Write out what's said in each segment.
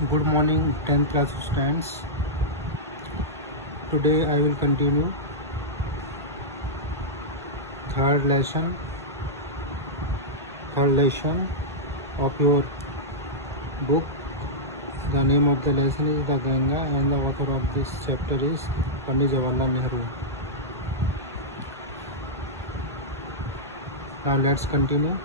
Good morning 10th class students. Today I will continue third lesson of your book. The name of the lesson is The Ganga and the author of this chapter is Pandit Jawaharlal Nehru. Now let's continue.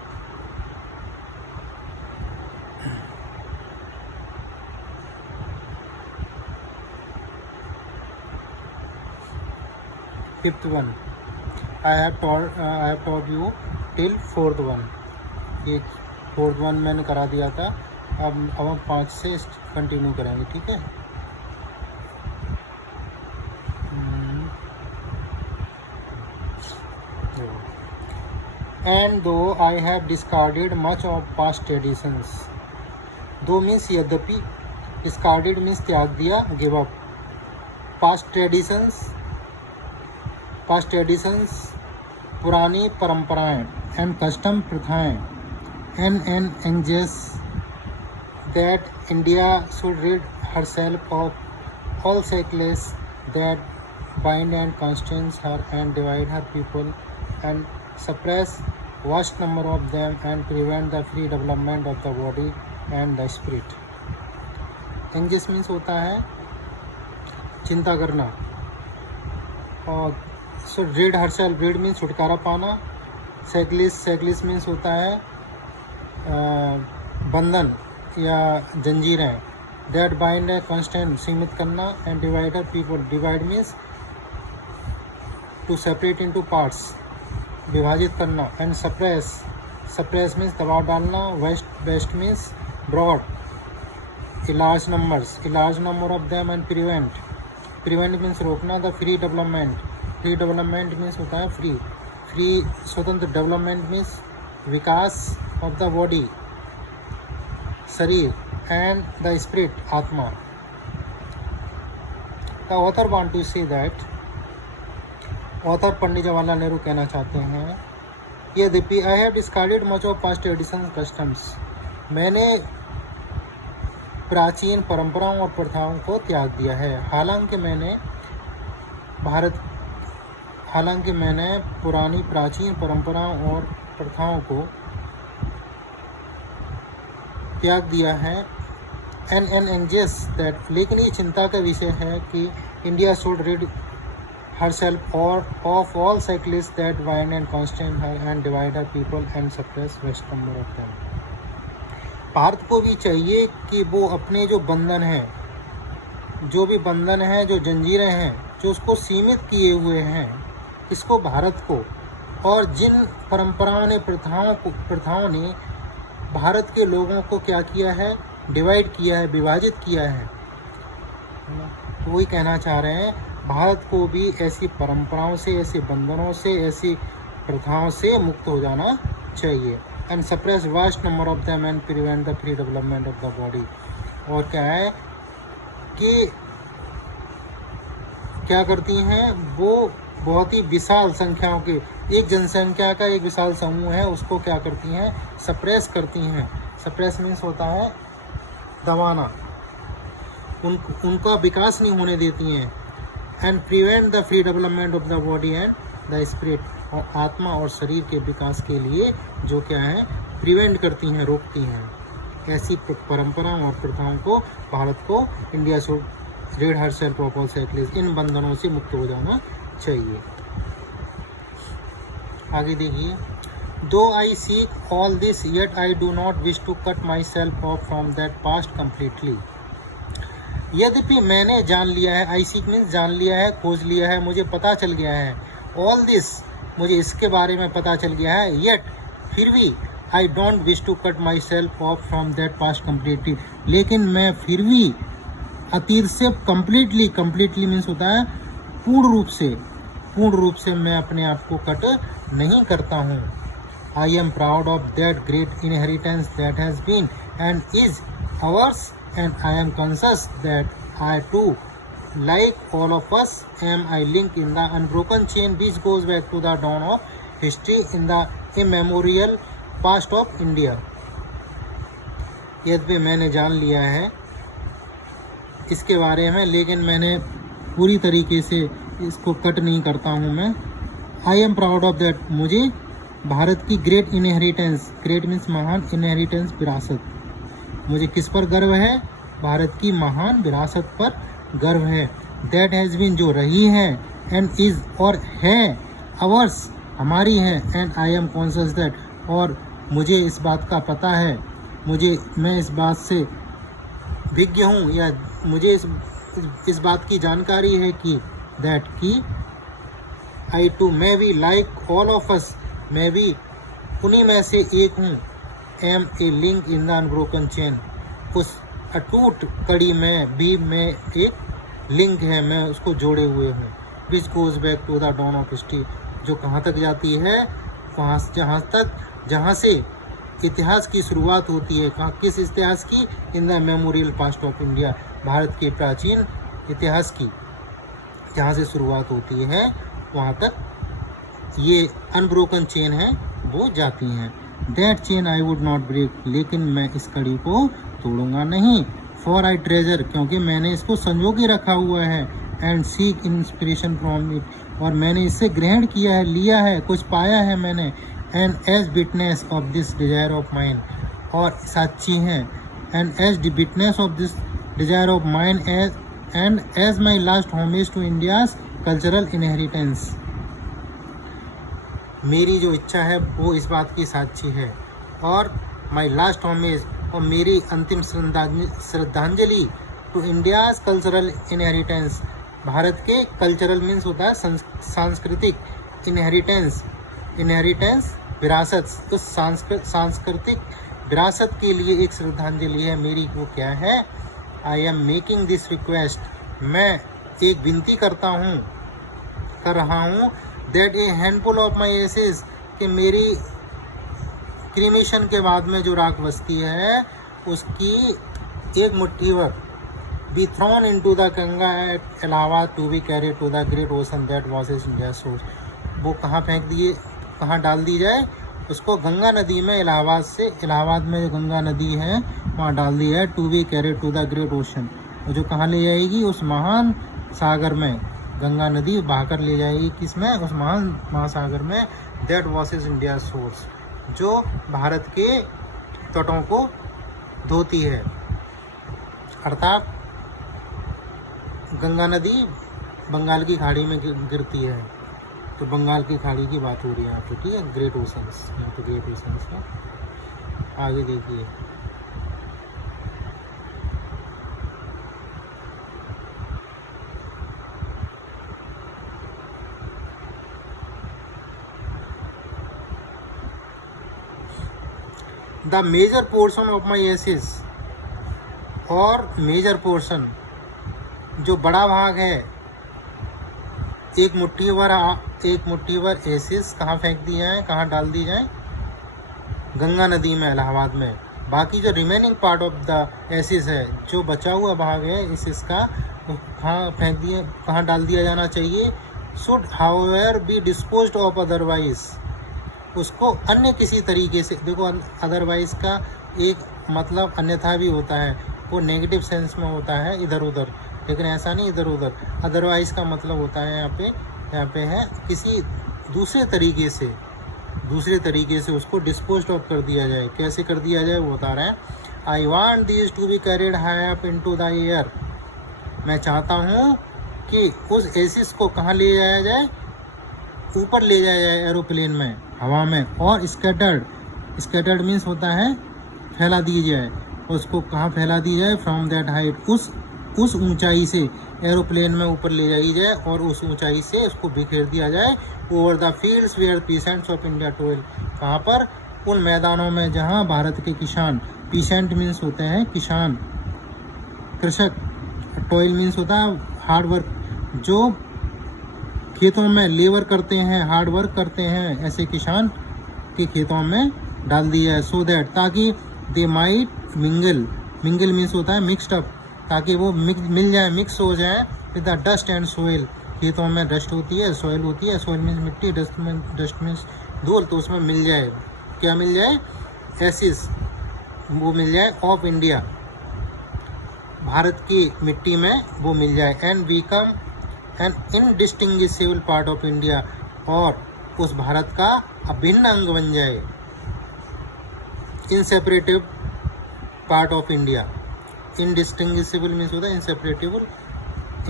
Fifth one. I have taught you till fourth one. ये fourth one मैंने करा दिया था. अब हम 5 से continue करेंगे. ठीक है. And though I have discarded much of past traditions. Though means यद्यपि, discarded means त्याग दिया, give up. Past traditions पुरानी परंपराएं and custom प्रथाएं and anxious that India should rid herself of all shackles that bind and constrain her and divide her people and suppress vast number of them and prevent the free development of the body and the spirit. Anxious means होता है चिंता करना, और so rid herself, rid means छुटकारा पाना. shackles means होता है बंधन या जंजीरें. that bind है constant, सीमित करना. and divide है people, divide means to separate into parts, विभाजित करना. and suppress means दबाव डालना. west means broad, a large number of them. and prevent means रोकना. the free development means होता है फ्री स्वतंत्र. development means Vikas of the body शरीर and the spirit आत्मा. the author want to say that, author Pandit Jawaharlal Nehru कहना चाहते हैं, यद्यपि I have discarded much of past traditions customs, मैंने प्राचीन परंपराओं और प्रथाओं को त्याग दिया है. हालांकि मैंने पुरानी प्राचीन परंपराओं और प्रथाओं को त्याग दिया है. एन एंजियस दैट, लेकिन ये चिंता का विषय है कि India should rid herself of all shackles that bind and constrain her and divide her people and suppress vast number of them. Bharat को भी चाहिए कि वो अपने जो बंधन हैं, जो जंजीरें हैं, जो उसको सीमित किए हुए हैं, इसको भारत को, और जिन परंपराओं ने प्रथाओं ने भारत के लोगों को क्या किया है, डिवाइड किया है, विभाजित किया है. तो वही कहना चाह रहे हैं, भारत को भी ऐसी परंपराओं से, ऐसे बंधनों से, ऐसी प्रथाओं से मुक्त हो जाना चाहिए. And suppress vast number of them and prevent the free development of the body. और क्या है कि क्या करती हैं वो, बहुत ही विशाल संख्याओं के, एक जनसंख्या का एक विशाल समूह है, उसको क्या करती हैं, सप्रेस करती हैं. सप्रेस मीन्स होता है दबाना, उनका विकास नहीं होने देती हैं. And prevent the free development of the body and the spirit, और आत्मा और शरीर के विकास के लिए जो क्या है, प्रिवेंट करती हैं, रोकती हैं. ऐसी परंपराओं और प्रथाओं को भारत को, India should rid herself of all shackles, इन बंधनों से मुक्त हो जाना चाहिए. आगे देखिए. Though I seek all this, yet I do not wish to cut myself off from that past completely. यद्यपि मैंने जान लिया है, I seek means जान लिया है, खोज लिया है, मुझे पता चल गया है. All this, मुझे इसके बारे में पता चल गया है. Yet, फिर भी I don't wish to cut myself off from that past completely. लेकिन मैं फिर भी अतीत से completely मीन्स होता है पूर्ण रूप से मैं अपने आप को कट नहीं करता हूँ. I am proud of that great inheritance that has been and is ours, and I am conscious that I too, like all of us, am a link in the unbroken chain which goes back to the dawn of history in the immemorial past of India. यद्यपि मैंने जान लिया है इसके बारे में, लेकिन मैंने पूरी तरीके से इसको कट नहीं करता हूँ मैं। I am proud of that, मुझे भारत की ग्रेट इनहेरिटेंस, ग्रेट मीन्स महान, इनहेरिटेंस विरासत, मुझे किस पर गर्व है? भारत की महान विरासत पर गर्व है। दैट हैज़ बीन, जो रही है, एंड इज़, और है, अवर्स, हमारी है, and I am conscious that, और मुझे इस बात का पता है, मैं इस बात से विज्ञ हूँ, या मुझे इस बात की जानकारी है कि दैट की आई टू, मैं भी लाइक ऑल ऑफ अस, मैं भी उन्हीं में से एक हूँ, am a link in the unbroken chain, उस अटूट कड़ी में भी मैं एक लिंक है, मैं उसको जोड़े हुए हूँ। Which goes back to the dawn of history, जो कहाँ तक जाती है? वहाँ जहाँ से इतिहास की शुरुआत होती है। कहाँ, किस इतिहास की? In the memorial past of India, Bharat के प्राचीन इतिहास की जहाँ से शुरुआत होती है वहाँ तक ये अनब्रोकन चेन है वो जाती हैं। That chain I would not break, लेकिन मैं इस कड़ी को तोड़ूंगा नहीं। फॉर आई ट्रेजर, क्योंकि मैंने इसको संजो के रखा हुआ है। And seek inspiration from it, और मैंने इससे ग्रहण किया है, लिया है, कुछ पाया है मैंने। And as witness of this desire of mine, और साक्षी हैं। And as the witness of this desire of mine, and as my last homage to India's cultural inheritance, मेरी जो इच्छा है वो इस बात की साक्षी है। और माई लास्ट होमेज, और मेरी अंतिम श्रद्धांजलि to India's cultural inheritance, Bharat के कल्चरल मीन्स होता है सांस्कृतिक, इनहेरिटेंस विरासत, उस सांस्कृतिक विरासत के लिए एक श्रद्धांजलि है मेरी। वो क्या है? I am making this request, मैं एक विनती कर रहा हूँ, that a handful of my ashes, कि मेरी क्रीमेशन के बाद में जो राख बचती है उसकी एक मुट्ठी भर be thrown into the Ganga at Allahabad to be carried to the great ocean that washes India shores, वो कहाँ डाल दी जाए? उसको गंगा नदी में, इलाहाबाद में जो गंगा नदी है वहाँ डाल दी है। To be carried to the great ocean, जो कहाँ ले जाएगी? उस महान सागर में, गंगा नदी बहाकर ले जाएगी किसमें? उस महान महासागर में। दैट वॉसेस इंडिया सोर्स, जो भारत के तटों को धोती है, अर्थात गंगा नदी बंगाल की खाड़ी में गिरती है, तो बंगाल की खाड़ी की बात हो रही है यहाँ पे, ठीक है? ग्रेट ओशंस, यहाँ पे ग्रेट ओशंस है। आगे देखिए, the major portion of my ashes, और मेजर पोर्शन जो बड़ा भाग है, एक मुट्ठी भर एसेस कहाँ फेंक दी जाए, कहाँ डाल दी जाए? गंगा नदी में, इलाहाबाद में। बाकी जो remaining part of the ashes है, जो बचा हुआ भाग है एसेस का, कहाँ डाल दिया जाना चाहिए? Should however be disposed of otherwise, उसको अन्य किसी तरीके से, देखो अदरवाइज का एक मतलब अन्यथा भी होता है, वो नेगेटिव सेंस में होता है, इधर उधर, लेकिन ऐसा नहीं इधर उधर। अदरवाइज का मतलब होता है यहाँ पे है किसी दूसरे तरीके से उसको डिस्पोज्ड ऑफ कर दिया जाए। कैसे कर दिया जाए वो बता रहे हैं। I want this to be carried high up into the air, मैं चाहता हूँ कि उस एसिस को कहाँ ले जाया जाए? ऊपर ले जाया जाए, एरोप्लेन में, हवा में। और स्कैटर्ड मीन्स होता है फैला दी जाए, उसको कहाँ फैला दी जाए? फ्रॉम दैट हाइट, उस ऊंचाई से एरोप्लेन में ऊपर ले जाई जाए और उस ऊंचाई से उसको बिखेर दिया जाए। Over the fields where peasants of India toil, कहाँ पर? उन मैदानों में जहाँ भारत के किसान, पीसेंट मीन्स होते हैं किसान, कृषक, टोइल मीन्स होता है हार्ड वर्क, जो खेतों में लेबर करते हैं, हार्ड वर्क करते हैं, ऐसे किसान के खेतों में डाल दिया है। सो दैट, ताकि दे माइट मिंगल मीन्स होता है मिक्सड अप, ताकि वो मिल जाए, मिक्स हो जाए with the dust and soil, खेतों में डस्ट होती है, सोइल होती है, सोइल मीन्स मिट्टी, डस्ट मीन्स धूल, तो उसमें मिल जाए, क्या मिल जाए? एसिस, वो मिल जाए ऑफ इंडिया। भारत की मिट्टी में वो मिल जाए, and become an indistinguishable part of India, और उस भारत का अभिन्न अंग बन जाए, inseparative part of India. Indistinguishable means होता है इनसेपरेटेबल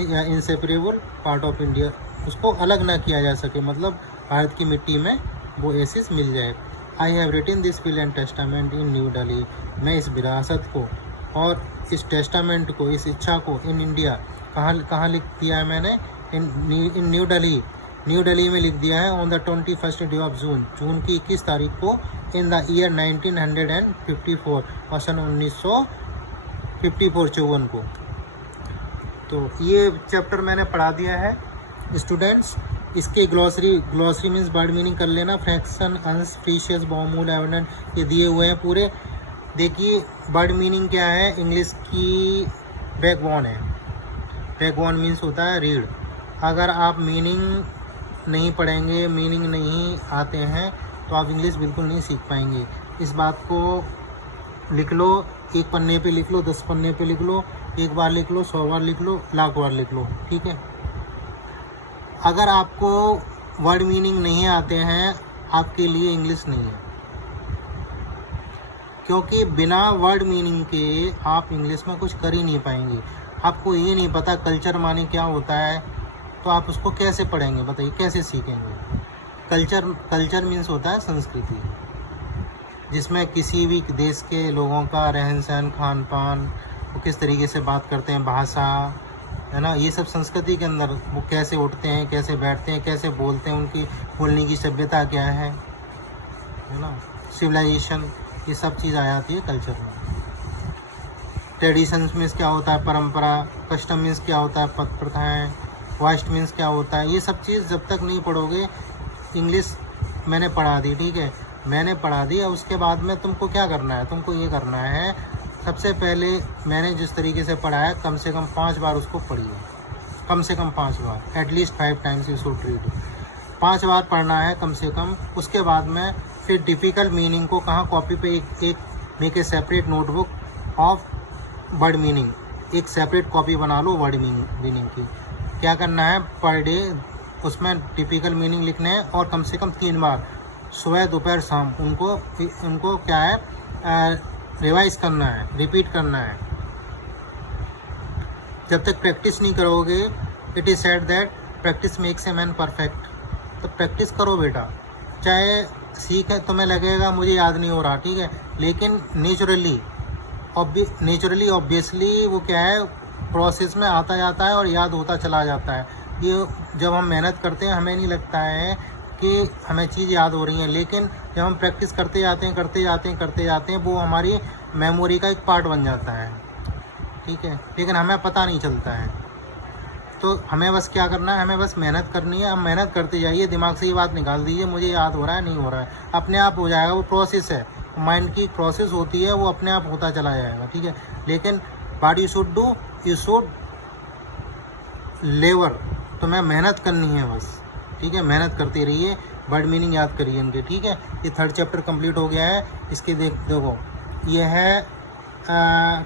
या इनसेपरेबल पार्ट ऑफ इंडिया, उसको अलग ना किया जा सके, मतलब भारत की मिट्टी में वो एसिस मिल जाए। I have written this will and testament in new Delhi, मैं इस विरासत को और इस टेस्टामेंट को, इस इच्छा को इन इंडिया, कहाँ लिख दिया है मैंने, in new Delhi, new Delhi में लिख दिया है on the 21st day of June, June की 21 तारीख को, इन द ईयर 1954, और सन 1954 को। तो ये चैप्टर मैंने पढ़ा दिया है स्टूडेंट्स। इसके ग्लॉसरी मीन्स वर्ड मीनिंग कर लेना, फ्रैक्शन, अंश, प्रीशियस, बहुमूल्य, एविडेंट, ये दिए हुए हैं पूरे। देखिए वर्ड मीनिंग क्या है, इंग्लिश की बैकबोन है, बैकबोन मीन्स होता है रीढ़। अगर आप मीनिंग नहीं पढ़ेंगे, मीनिंग नहीं आते हैं, तो आप इंग्लिश बिल्कुल नहीं सीख पाएंगे। इस बात को लिख लो, एक पन्ने पे लिख लो, 10 पन्ने पे लिख लो, एक बार लिख लो, 100 बार लिख लो, लाख बार लिख लो, ठीक है। अगर आपको वर्ड मीनिंग नहीं आते हैं, आपके लिए इंग्लिश नहीं है, क्योंकि बिना वर्ड मीनिंग के आप इंग्लिश में कुछ कर ही नहीं पाएंगे। आपको ये नहीं पता कल्चर माने क्या होता है, तो आप उसको कैसे पढ़ेंगे, बताइए कैसे सीखेंगे। कल्चर मीन्स होता है संस्कृति, जिसमें किसी भी देश के लोगों का रहन सहन, खान पान, वो किस तरीके से बात करते हैं, भाषा है ना, ये सब संस्कृति के अंदर, वो कैसे उठते हैं, कैसे बैठते हैं, कैसे बोलते हैं, उनकी बोलने की सभ्यता क्या है ना, सिविलाइजेशन, ये सब चीज़ आ जाती है कल्चर में। ट्रेडिशंस मीन्स क्या होता है, परंपरा, कस्टम मीन्स क्या होता है, पद प्रथाएँ, वास्ट मीन्स क्या होता है, ये सब चीज़ जब तक नहीं पढ़ोगे, इंग्लिश मैंने पढ़ा दी, ठीक है, मैंने पढ़ा दी। उसके बाद में तुमको क्या करना है, तुमको ये करना है, सबसे पहले मैंने जिस तरीके से पढ़ाया, कम से कम 5 बार उसको पढ़िए, कम से कम 5 बार, at least 5 times you should read, 5 बार पढ़ना है कम से कम। उसके बाद में फिर डिफ़िकल्ट मीनिंग को कहाँ कॉपी पे एक make a separate notebook of word meaning, एक सेपरेट कॉपी बना लो वर्ड मीनिंग की। क्या करना है, पर डे उसमें टिपिकल मीनिंग लिखने हैं, और कम से कम 3 बार, सुबह दोपहर शाम, उनको क्या है रिवाइज करना है, रिपीट करना है। जब तक प्रैक्टिस नहीं करोगे, it is said that practice makes a man perfect, तो प्रैक्टिस करो बेटा। चाहे सीख है, तुम्हें लगेगा मुझे याद नहीं हो रहा, ठीक है, लेकिन नेचुरली ऑब्वियसली वो क्या है, प्रोसेस में आता जाता है और याद होता चला जाता है। ये जब हम मेहनत करते हैं, हमें नहीं लगता है कि हमें चीज़ याद हो रही है, लेकिन जब हम प्रैक्टिस करते जाते हैं, वो हमारी मेमोरी का एक पार्ट बन जाता है, ठीक है, लेकिन हमें पता नहीं चलता है। तो हमें बस क्या करना है, हमें बस मेहनत करनी है। हम मेहनत करते जाइए, दिमाग से ये बात निकाल दीजिए मुझे याद हो रहा है, नहीं हो रहा है, अपने आप हो जाएगा। वो प्रोसेस है, माइंड की प्रोसेस होती है, वो अपने आप होता चला जाएगा, ठीक है। लेकिन what you should do, you should लेवर, तुम्हें मेहनत करनी है बस, ठीक है, मेहनत करते रहिए, वर्ड मीनिंग याद करिए इनके, ठीक है। ये 3rd चैप्टर कंप्लीट हो गया है। इसके देखो ये है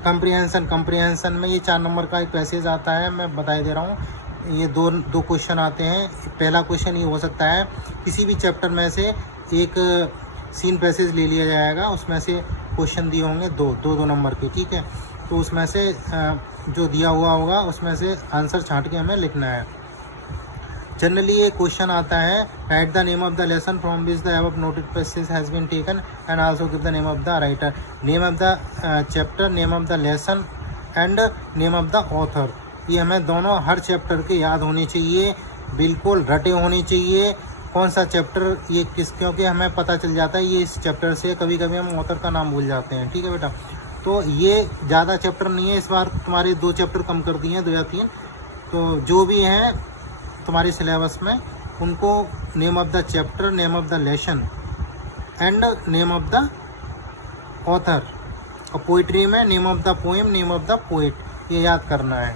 कंप्रीहेंशन में ये 4 नंबर का एक पैसेज आता है, मैं बता दे रहा हूँ। ये दो क्वेश्चन आते हैं। पहला क्वेश्चन ये हो सकता है, किसी भी चैप्टर में से एक सीन पैसेज ले लिया जाएगा, उसमें से क्वेश्चन दिए होंगे दो नंबर के, ठीक है। तो उसमें से जो दिया हुआ होगा उसमें से आंसर छांट के हमें लिखना है। जनरली ये क्वेश्चन आता है, write the name of the lesson from which the above noted passage has been taken and also give the name of the writer, name of the chapter, name of the lesson and name of the author. ये हमें दोनों हर chapter के याद होने चाहिए, बिल्कुल रटे होने चाहिए, कौन सा चैप्टर ये क्योंकि हमें पता चल जाता है ये इस चैप्टर से, कभी कभी हम ऑथर का नाम भूल जाते हैं, ठीक है बेटा। तो ये ज़्यादा चैप्टर नहीं है, इस बार तुम्हारे 2 चैप्टर कम कर दिए हैं, 2 या 3। तो जो भी हैं तुम्हारे सिलेबस में, उनको name of the chapter, name of the lesson and name of the author, और पोइट्री में name of the poem, name of the poet, ये याद करना है,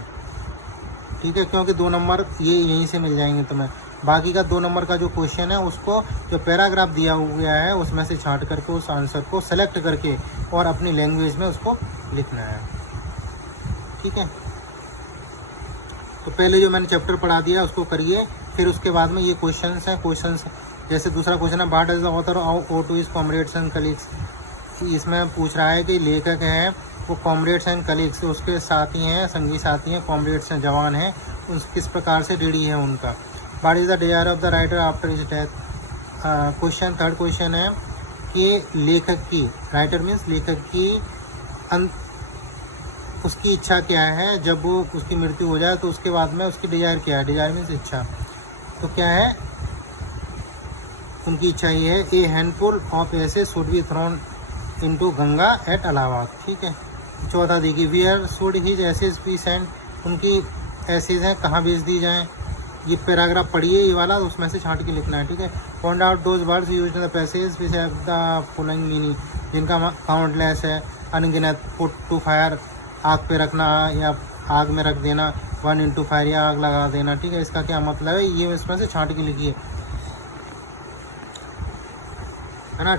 ठीक है। क्योंकि 2 नंबर ये यहीं से मिल जाएंगे तुम्हें। बाकी का 2 नंबर का जो क्वेश्चन है, उसको जो पैराग्राफ दिया गया है उसमें से छांट करके उस आंसर को सेलेक्ट करके और अपनी लैंग्वेज में उसको लिखना है, ठीक है। तो पहले जो मैंने चैप्टर पढ़ा दिया उसको करिए, फिर उसके बाद में ये क्वेश्चंस हैं। क्वेश्चंस जैसे दूसरा क्वेश्चन है, what is the author of O two is comrades and colleagues. इसमें पूछ रहा है कि लेखक है वो कॉमरेड्स एंद कलीग्स, उसके साथी हैं, संगी साथी हैं, कॉमरेड्स हैं, जवान हैं, उन किस प्रकार से रेडी है उनका। What is the desire of the writer after his death. Question third question है कि लेखक की, राइटर मीन्स लेखक की उसकी इच्छा क्या है जब वो उसकी मृत्यु हो जाए, तो उसके बाद में उसकी डिजायर क्या है। डिजायर मीन्स इच्छा, तो क्या है उनकी इच्छा ये है, a handful of ashes should be thrown into Ganga at Allahabad. ठीक है। चौथा देखिए, where should his ashes be sent, उनकी एसेज हैं कहाँ भेज दी जाएँ। ये पैराग्राफ पढ़िए ये वाला, उसमें से छांट के लिखना है। ठीक है। Point out those words used in the passage which have the following meaning, जिनका काउंटलेस है, अनगिनत। पुट टू फायर, आग पे रखना या आग में रख देना। वन इंटू फायर, या आग लगा देना। ठीक है। इसका क्या मतलब है, ये इसमें से छांट के लिखिए, है ना।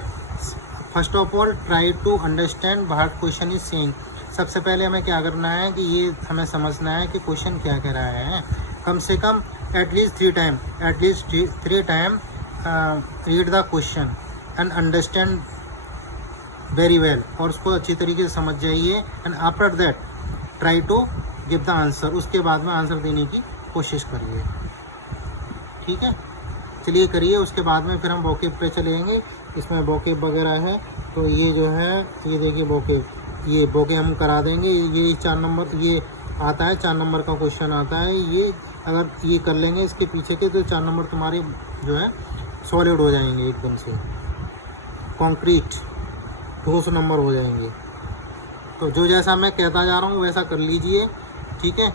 First of all try to understand what question is saying. सबसे पहले हमें क्या करना है कि ये हमें समझना है कि क्वेश्चन क्या कह रहा है। कम से कम at least three time read the question and understand very well, और उसको अच्छी तरीके से समझ जाइए। And after that try to give the answer, उसके बाद में आंसर देने की कोशिश करिए। ठीक है। चलिए करिए, उसके बाद में फिर हम वोकेब पे चलेंगे। इसमें वोकेब वगैरह है, तो ये जो है ये देखिए वोकेब, ये वोकेब हम करा देंगे। ये 4 नंबर ये आता है, 4 नंबर का क्वेश्चन आता है। ये अगर ये कर लेंगे इसके पीछे के, तो 4 नंबर तुम्हारे जो है सॉलिड हो जाएंगे, एकदम से कॉन्क्रीट 200 नंबर हो जाएंगे। तो जो जैसा मैं कहता जा रहा हूँ वैसा कर लीजिए। ठीक है।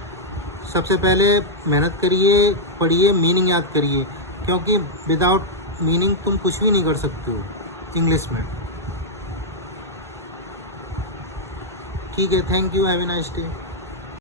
सबसे पहले मेहनत करिए, पढ़िए, मीनिंग याद करिए, क्योंकि विदाउट मीनिंग तुम कुछ भी नहीं कर सकते हो इंग्लिश में। ठीक है। Thank you, have a nice day.